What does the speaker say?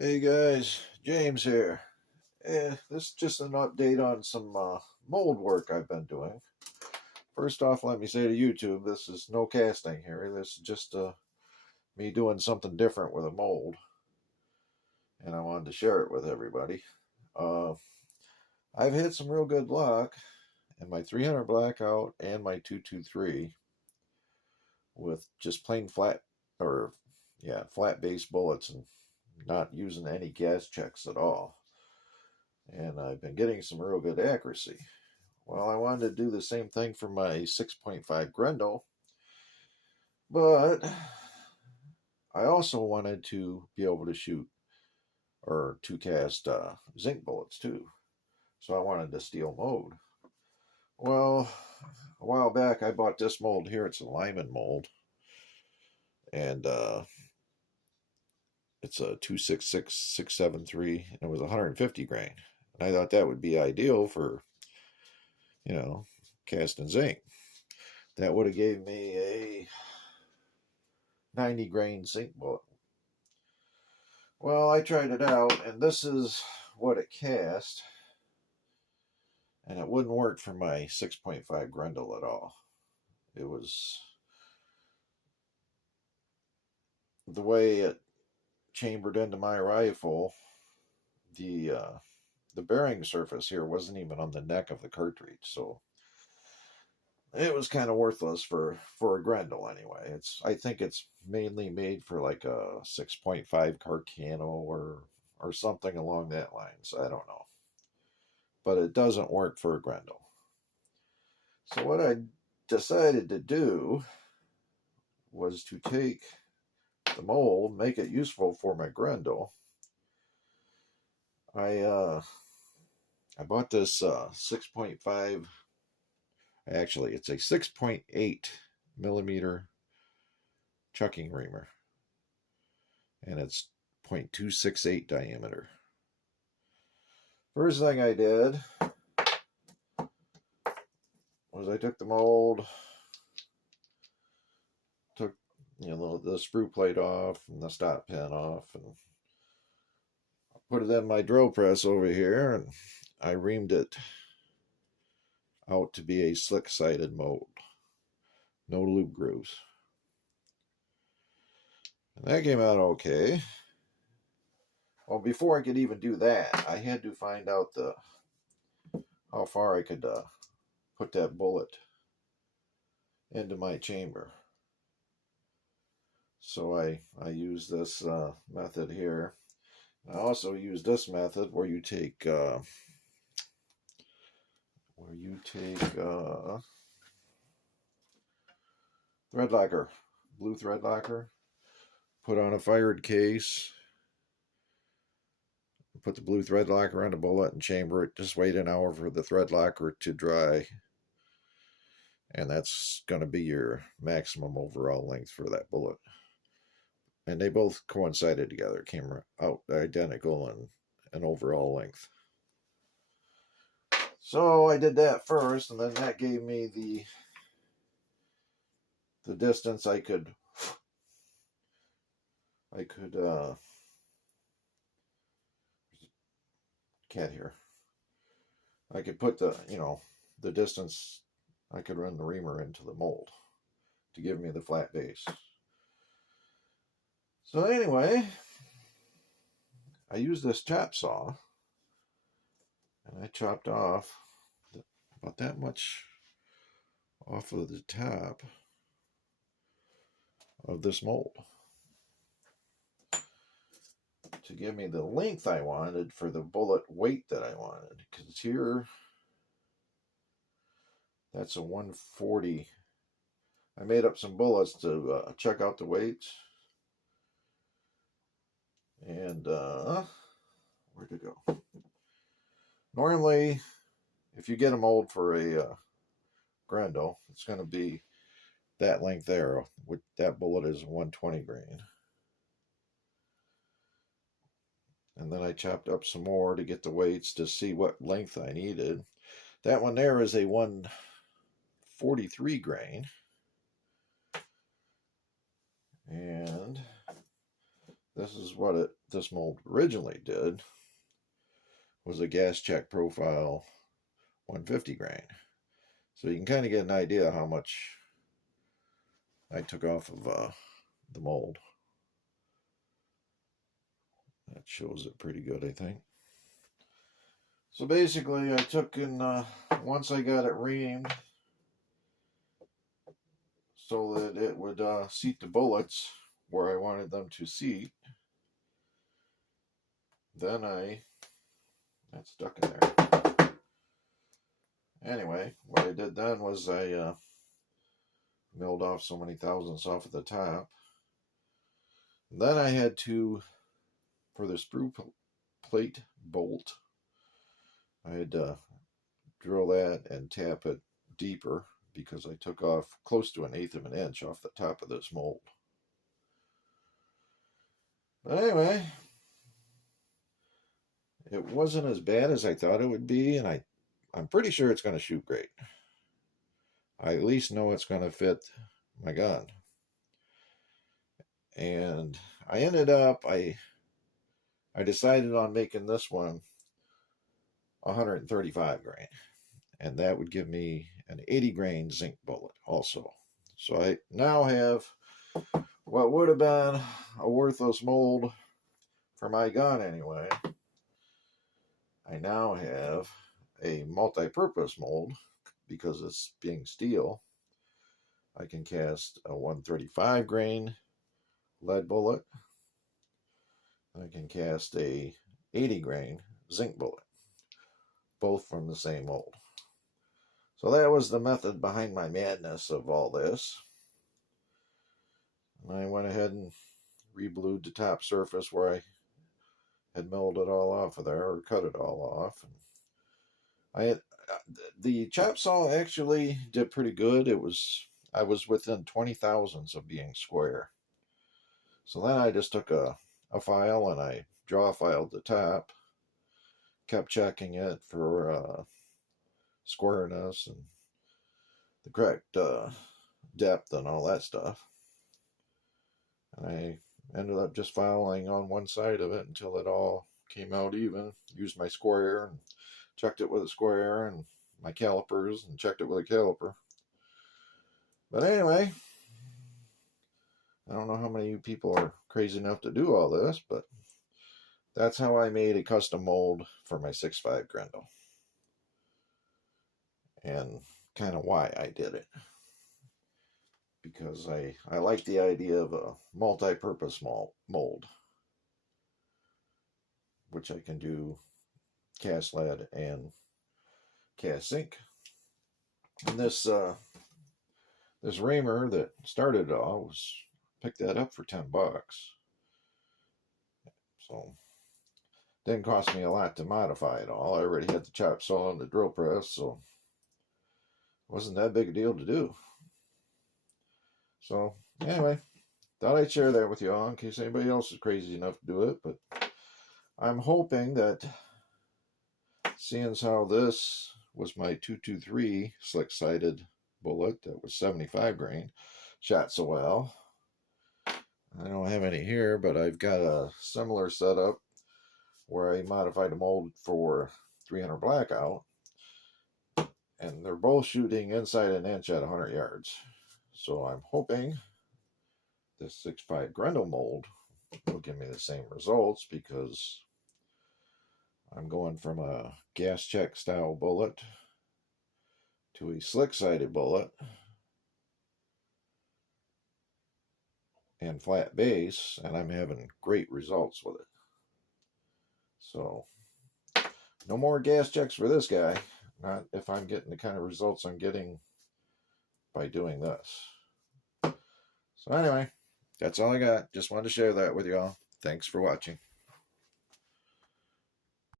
Hey guys, James here. This is just an update on some mold work I've been doing. First off, let me say to YouTube, this is no casting here. This is just me doing something different with a mold, and I wanted to share it with everybody. Uh, I've had some real good luck in my 300 blackout and my 223 with just plain flat, or yeah, flat base bullets and not using any gas checks at all. And I've been getting some real good accuracy. Well, I wanted to do the same thing for my 6.5 Grendel, but I also wanted to be able to shoot or to cast zinc bullets too. So I wanted to steel mold. Well, a while back I bought this mold here. It's a Lyman mold, and it's a 266673, and it was 150 grain. And I thought that would be ideal for, you know, casting zinc. That would have gave me a 90 grain zinc bullet. Well, I tried it out, and this is what it cast, and it wouldn't work for my 6.5 Grendel at all. It was the way it chambered into my rifle. The bearing surface here wasn't even on the neck of the cartridge, so it was kind of worthless for a Grendel anyway. I think it's mainly made for like a 6.5 Carcano or something along that lines. I don't know, but it doesn't work for a Grendel. So what I decided to do was to take the mold, make it useful for my Grendel. I bought this 6.5. Actually, it's a 6.8 millimeter chucking reamer, and it's 0.268 diameter. First thing I did was I took the mold, took the sprue plate off and the stop pin off, and put it in my drill press over here, and I reamed it out to be a slick-sided mold, no loop grooves. And that came out okay. Well, before I could even do that, I had to find out how far I could put that bullet into my chamber. So I use this method here. I also use this method where you take thread locker, blue thread locker, put on a fired case, put the blue thread locker on the bullet and chamber it. Just wait an hour for the thread locker to dry, and that's going to be your maximum overall length for that bullet. And they both coincided together, came out identical in an overall length. So I did that first, and then that gave me the distance I could can't hear. I could put the distance I could run the reamer into the mold to give me the flat base. So anyway, I used this chop saw, and I chopped off about that much off of the top of this mold to give me the length I wanted for the bullet weight that I wanted. Because here, that's a 140. I made up some bullets to check out the weights. And where'd it go? Normally, if you get a mold for a Grendel, it's going to be that length there. With that bullet is 120 grain. And then I chopped up some more to get the weights to see what length I needed. That one there is a 143 grain. And this is what this mold originally did, was a gas check profile 150 grain. So you can kind of get an idea how much I took off of the mold. That shows it pretty good, I think. So basically I took and once I got it reamed so that it would seat the bullets where I wanted them to seat, then that's stuck in there. Anyway, what I did then was I milled off so many thousandths off at the top. Then I had to, for the sprue plate bolt, I had to drill that and tap it deeper because I took off close to 1/8 of an inch off the top of this mold. But anyway, it wasn't as bad as I thought it would be, and I'm pretty sure it's going to shoot great. I at least know it's going to fit my gun. And I ended up, I decided on making this one 135 grain. And that would give me an 80 grain zinc bullet also. So I now have what would have been a worthless mold for my gun anyway. I now have a multi-purpose mold because it's being steel. I can cast a 135 grain lead bullet. I can cast a 80 grain zinc bullet, both from the same mold. So that was the method behind my madness of all this. And I went ahead and reblued the top surface where I had milled it all off of there, or cut it all off. And the chop saw actually did pretty good. I was within 20 thousandths of being square. So then I just took a file and I draw filed the top, kept checking it for squareness and the correct depth and all that stuff. And I ended up just filing on one side of it until it all came out even. Used my square and checked it with a square, and my calipers and checked it with a caliper. But anyway, I don't know how many of you people are crazy enough to do all this, but that's how I made a custom mold for my 6.5 Grendel. And kind of why I did it. Because I like the idea of a multi-purpose mold, which I can do cast lead and cast zinc. And this reamer that started it all picked that up for $10. So didn't cost me a lot to modify it all. I already had the chop saw and the drill press, so it wasn't that big a deal to do. So anyway, thought I'd share that with you all in case anybody else is crazy enough to do it. But I'm hoping that, seeing as how this was my 223 slick-sided bullet that was 75 grain, shot so well. I don't have any here, but I've got a similar setup where I modified a mold for 300 blackout, and they're both shooting inside an inch at 100 yards. So I'm hoping this 6.5 Grendel mold will give me the same results, because I'm going from a gas check style bullet to a slick-sided bullet and flat base, and I'm having great results with it. So no more gas checks for this guy, not if I'm getting the kind of results I'm getting by doing this. So anyway, that's all I got. Just wanted to share that with y'all. Thanks for watching.